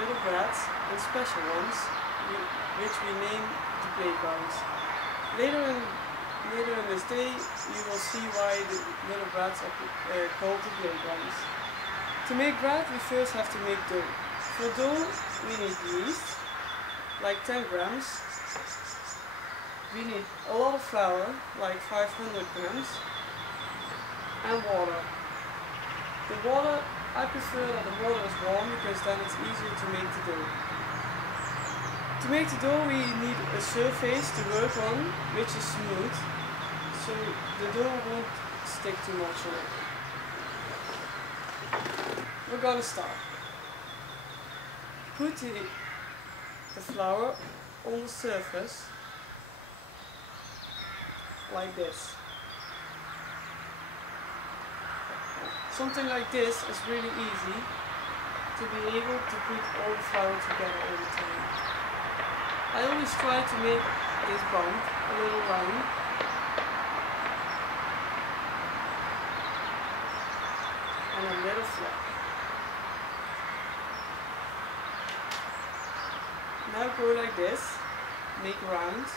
little breads and special ones, which we name the playgrounds. Later in this day, you will see why the little breads are called the playgrounds. To make bread, we first have to make dough. For dough, we need yeast, like 10 grams. We need a lot of flour, like 500 grams, and water. The water, I prefer that the water is warm because then it's easier to make the dough. To make the dough, we need a surface to work on, which is smooth, so the dough won't stick too much on it. We're gonna start. Put the flour on the surface, like this. Something like this is really easy to be able to put all the flour together all the time. I always try to make this bump a little round. And a little flat. Now go like this, make rounds.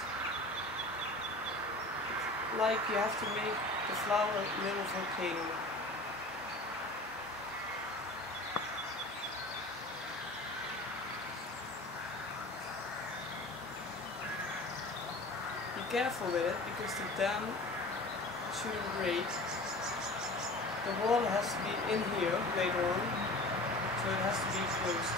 Like you have to make the flour a little volcano. Be careful with it because the dam shouldn't break. The water has to be in here later on, so it has to be closed.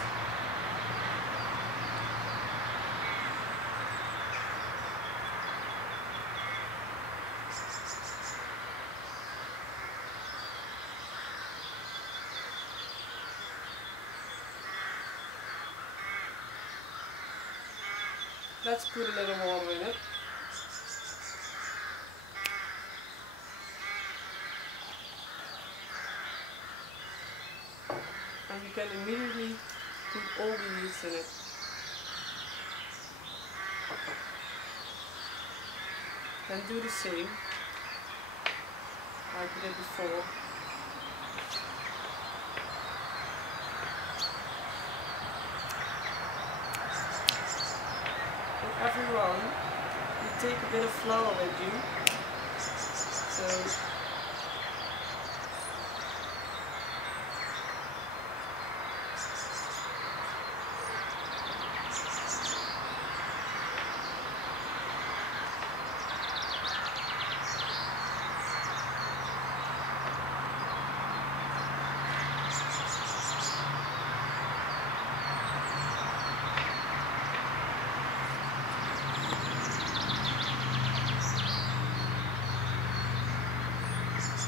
Let's put a little water in it. And you can immediately put all the yeast in it. Then do the same, like we did before. Every round, you take a bit of flour with you.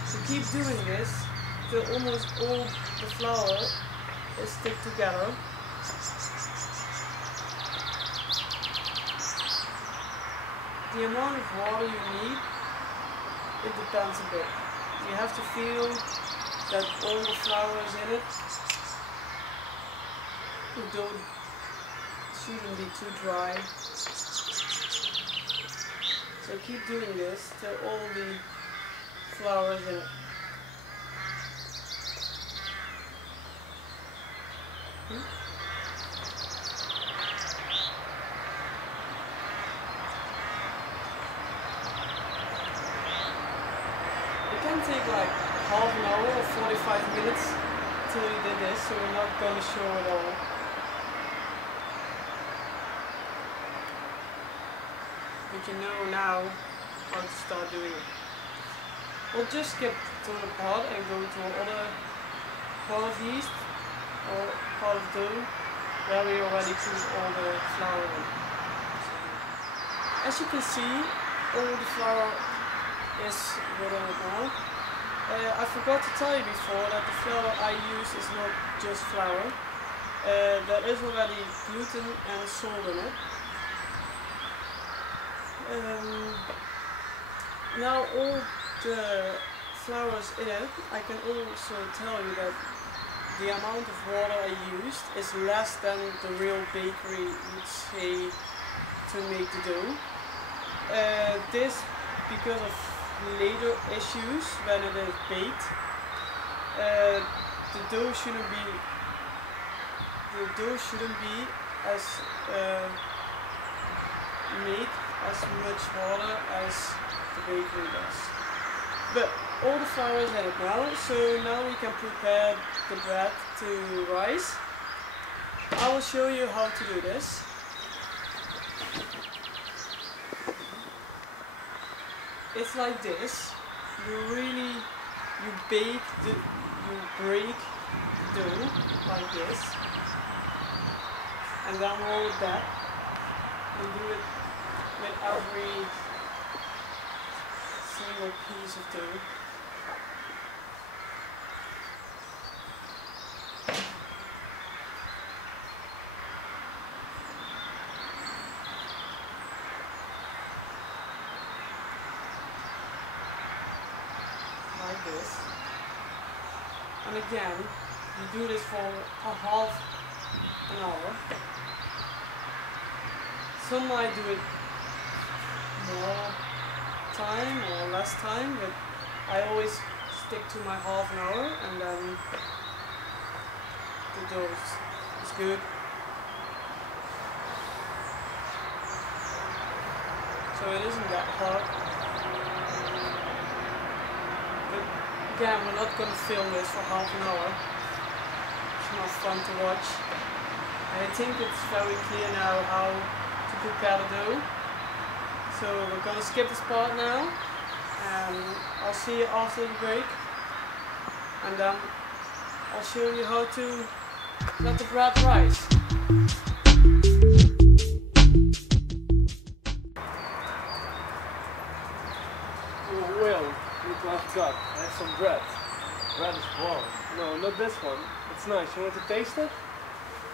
So keep doing this till almost all the flour is stick together. The amount of water you need, it depends a bit. You have to feel that all the flour is in it. The dough shouldn't be too dry. So keep doing this till all the flour is in it. It can take like half an hour or 45 minutes till you did this, so we're not going to show it all. But you know now how to start doing it. We'll just skip to the pot and go to another pot of yeast or pot of dough where we already put all the flour in. As you can see, all the flour is within it now. I forgot to tell you before that the flour I use is not just flour. There is already gluten and salt in it. Now all the flour is in it, I can also tell you that the amount of water I used is less than the real bakery would say to make the dough. This because of later issues when it is baked. The dough shouldn't be the dough shouldn't be as made as much water as the bakery does. But all the flour is in it now, so now we can prepare the bread to rise. I will show you how to do this. It's like this. You break the dough like this, and then roll it back, and do it with every single piece of dough. Like this. And again, you do this for a half an hour. Some might do it more time or less time, but I always stick to my half an hour, and then the dough is good. So it isn't that hard. But again, we're not going to film this for half an hour. It's not fun to watch. I think it's very clear now how to prepare the dough. So we're going to skip this part now, and I'll see you after the break. And then I'll show you how to let the bread rise. Well, I've got. I have some bread. Bread is warm. No, not this one. It's nice. You want to taste it?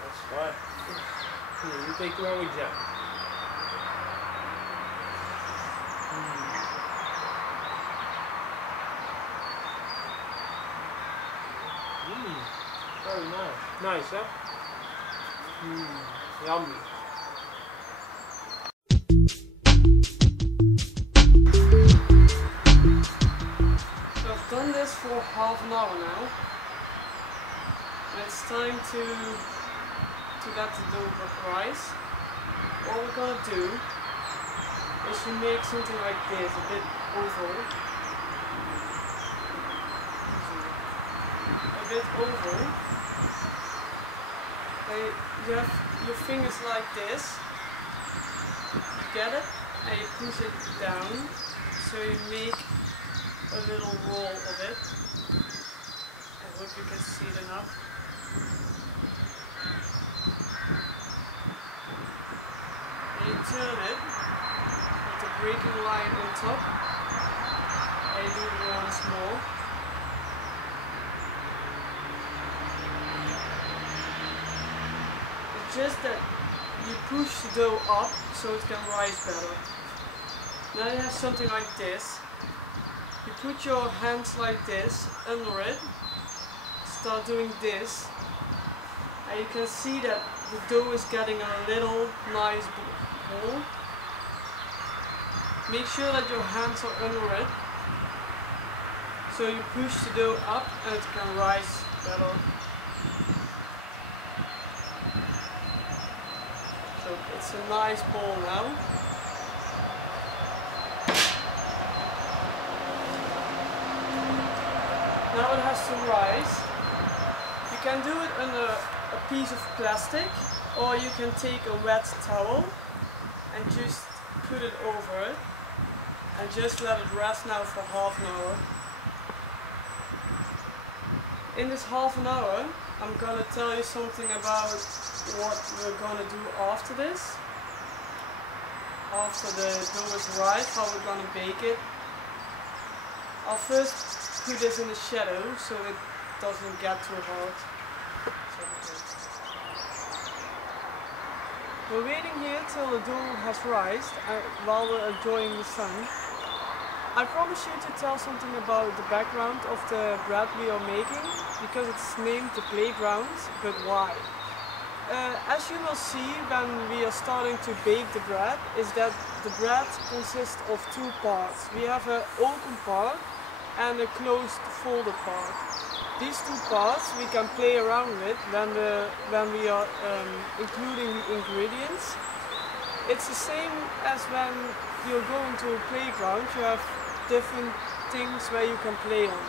That's fine. Here, you take the one with jam. Very nice. Nice, huh? Yummy. I've done this for half an hour now, and it's time to let the dough rise. What we're gonna do is you make something like this, a bit oval. You have your fingers like this, you get it, and you push it down, so you make a little roll of it. I hope you can see it enough. And you turn it with the breaking line on top, and you do it once more. It's just that you push the dough up so it can rise better. Now you have something like this. You put your hands like this under it, start doing this, and you can see that the dough is getting a little nice ball. Make sure that your hands are under it, so you push the dough up and it can rise better. So it's a nice ball now. Now it has to rise. You can do it under a piece of plastic, or you can take a wet towel and just put it over it and just let it rest now for half an hour. In this half an hour, I'm gonna tell you something about what we're gonna do after this. After the dough is rise, how we're gonna bake it. I'll first put this in the shadow so it doesn't get too hot. We're waiting here till the dough has rised while we're enjoying the sun. I promise you to tell something about the background of the bread we are making, because it's named the playground, but why? As you will see when we are starting to bake the bread, is that the bread consists of two parts. We have an open part and a closed folded part. these two parts we can play around with when we are including the ingredients. It's the same as when you're going to a playground, you have different things where you can play on.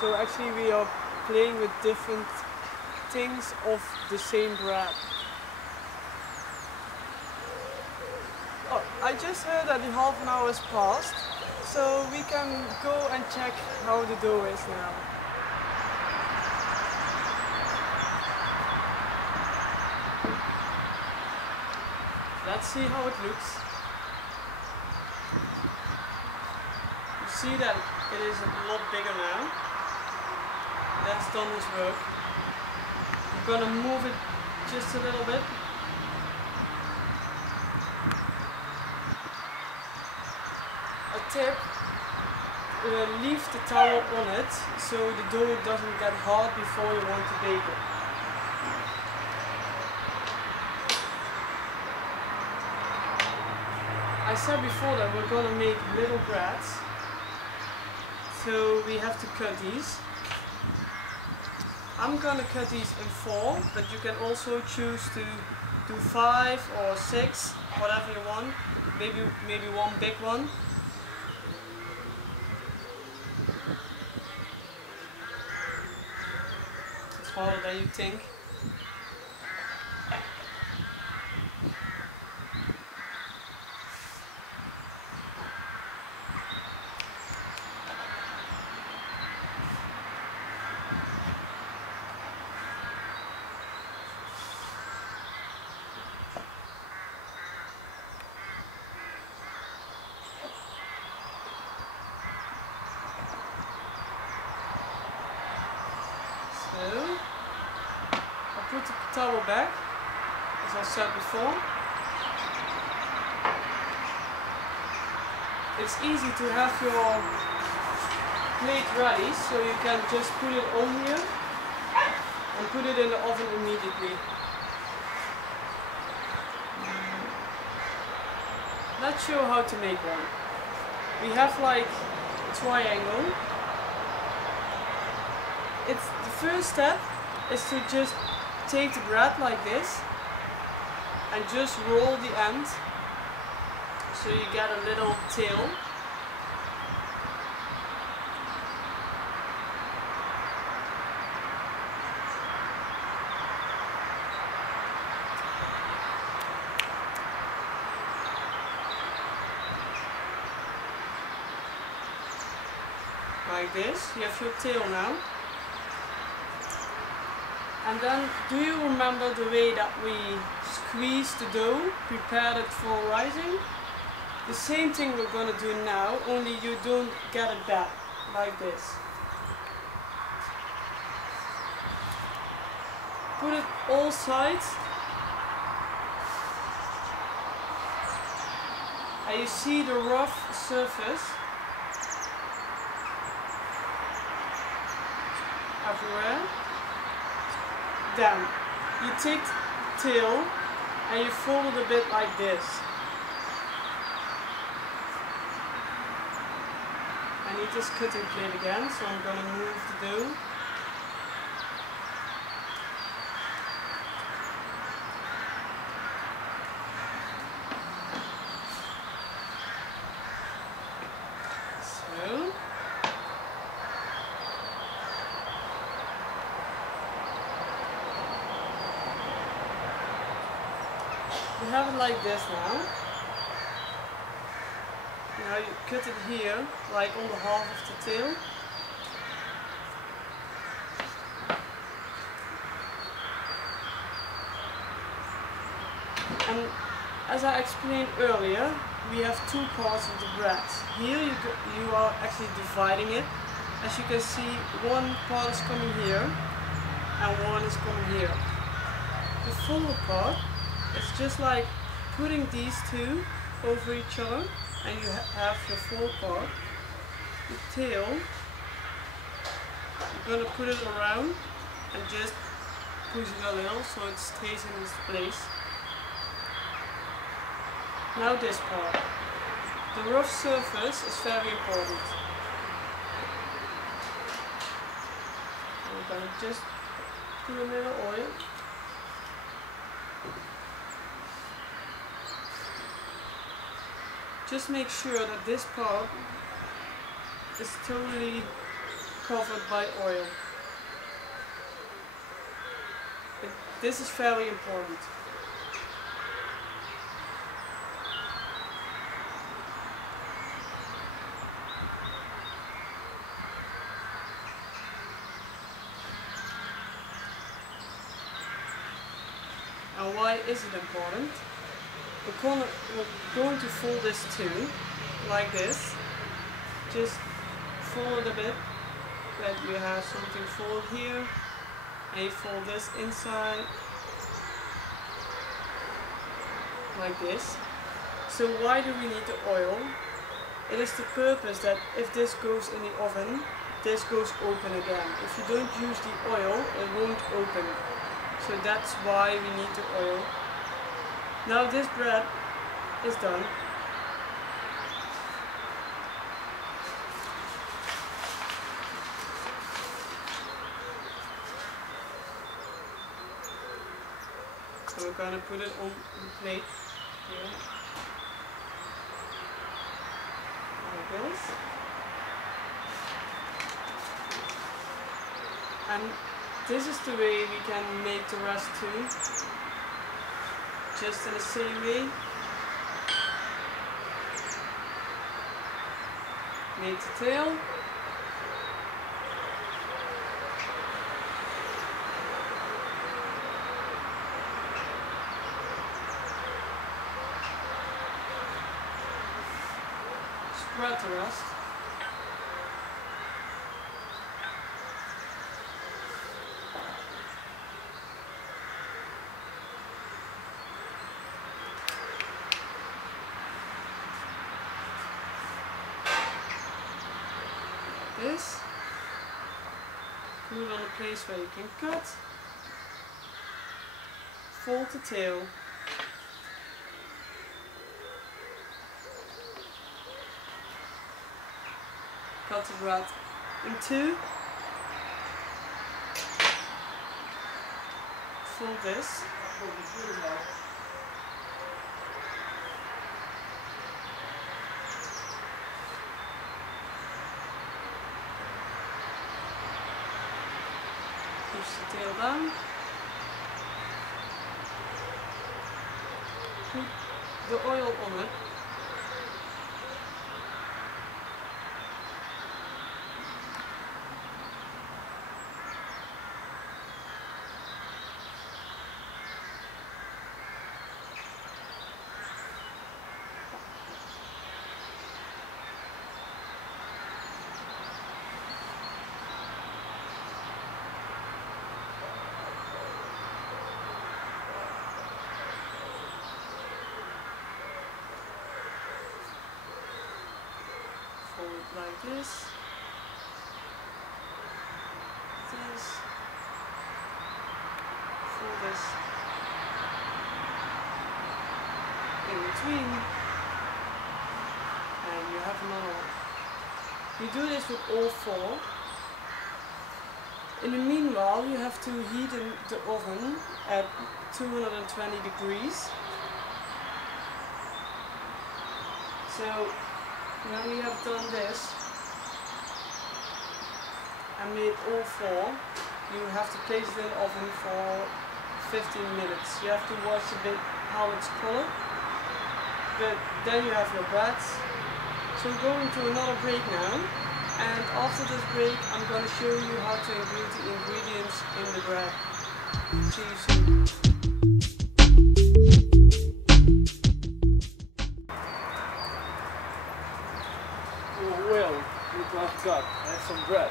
So actually we are playing with different things of the same bread. Oh, I just heard that the half an hour has passed, so we can go and check how the dough is now. Let's see how it looks. You see that it is a lot bigger now. It has done its work. I'm gonna move it just a little bit. A tip, leave the towel on it so the dough doesn't get hard before you want to bake it. I said before that we're gonna make little breads, so we have to cut these. I'm gonna cut these in 4, but you can also choose to do 5 or 6, whatever you want. Maybe one big one. It's harder than you think. I put the towel back, as I said before. It's easy to have your plate ready, so you can just put it on here and put it in the oven immediately. Let's show how to make one. We have like a triangle. The first step is to just take the bread like this and just roll the end so you get a little tail. Like this, you have your tail now. And then, do you remember the way that we squeezed the dough, prepared it for rising? The same thing we're going to do now, only you don't get it back, like this. Put it all sides. And you see the rough surface everywhere. Then you take the tail and you fold it a bit like this. I need this cutting plate again, so I'm going to move the dough. So. You have it like this now. Now you cut it here, like on the half of the tail. And as I explained earlier, we have two parts of the bread. Here you are actually dividing it. As you can see, one part is coming here and one is coming here. The fuller part, it's just like putting these two over each other and you have your full part. The tail, you're going to put it around and just push it a little so it stays in its place. Now this part. The rough surface is very important. gonna just put a little oil. Just make sure that this part is totally covered by oil. This is very important. And why is it important? We're going to fold this too, like this. Just fold it a bit, that you have something fold here, and you fold this inside, like this. So why do we need the oil? It is the purpose that if this goes in the oven, this goes open again. If you don't use the oil, it won't open. So that's why we need the oil. Now this bread is done. So we're gonna put it on the plate here. Like this. And this is the way we can make the rest too. Just in the same way. Make the tail. Spread the rest. This. Put it on a place where you can cut. Fold the tail. Cut the bread in two. Fold this. Push the tail down. Put the oil on it. Fold it like this. This. Fold this in between. And you have another one. You do this with all four. In the meanwhile, you have to heat the oven at 220 degrees. So when we have done this and made all four, you have to place it in the oven for 15 minutes. You have to watch a bit how it's colored, but then you have your bread. So we're going to another break now, and after this break I'm going to show you how to include the ingredients in the bread. See you soon. I've got. I have some bread.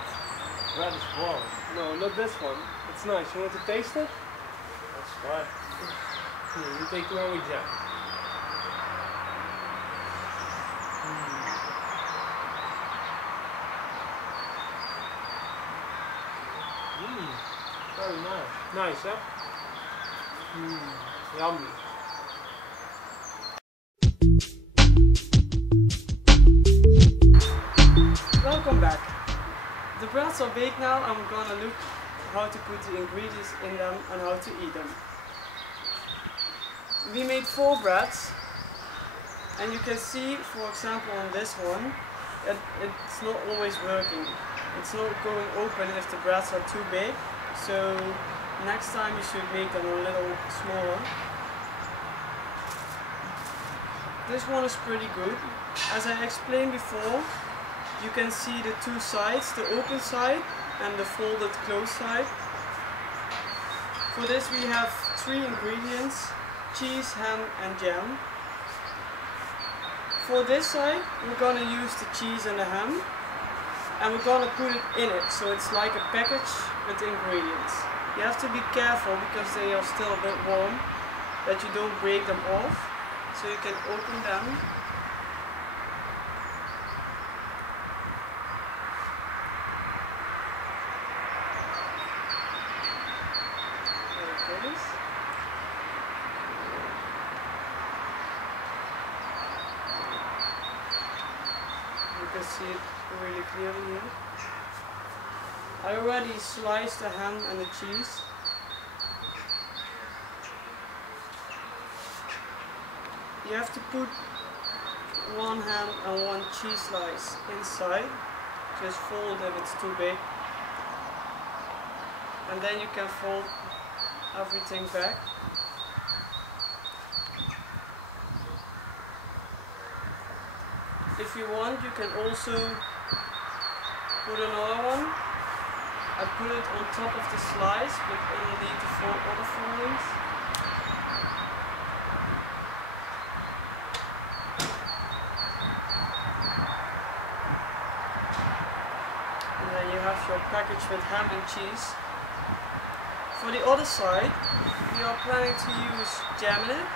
Bread is warm. No, not this one. It's nice. You want to taste it? That's fine. Here, you take the one with jam. Very nice. Nice, huh? Yummy. Welcome back. The breads are baked now and we're gonna look how to put the ingredients in them and how to eat them. We made 4 breads, and you can see, for example, on this one, that it's not always working. It's not going open if the breads are too big, so next time you should make them a little smaller. This one is pretty good. As I explained before, you can see the 2 sides, the open side and the folded closed side. For this we have 3 ingredients: cheese, ham and jam. For this side we're gonna use the cheese and the ham, and we're gonna put it in it, so it's like a package with the ingredients. You have to be careful because they are still a bit warm, that you don't break them off, so you can open them. Like this. You can see it really clearly here. I already sliced the ham and the cheese. You have to put 1 ham and 1 cheese slice inside. Just fold if it's too big. And then you can fold everything back. If you want, you can also put another one. I put it on top of the slice, but underneath the 4 other foldings. And then you have your package with ham and cheese. For the other side, we are planning to use jam in it.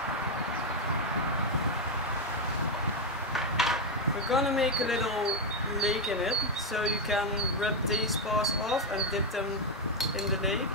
We're gonna make a little lake in it, so you can rip these parts off and dip them in the lake.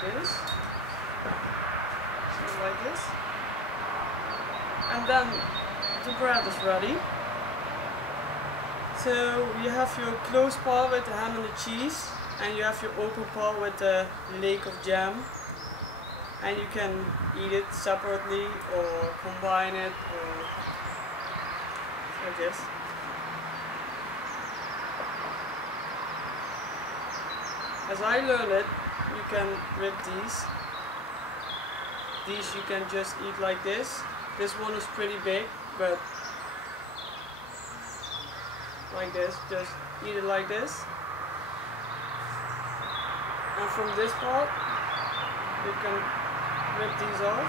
This, so like this, and then the bread is ready. So you have your closed part with the ham and the cheese, and you have your open part with the lake of jam, and you can eat it separately or combine it or like this. As I learned it, you can rip these. These you can just eat like this. This one is pretty big, but like this, just eat it like this. And from this part, you can rip these off.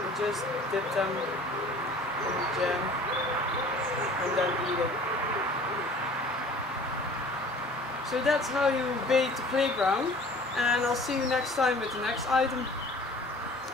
You just dip them in the jam and then eat it. So that's how you bake the playground, and I'll see you next time with the next item.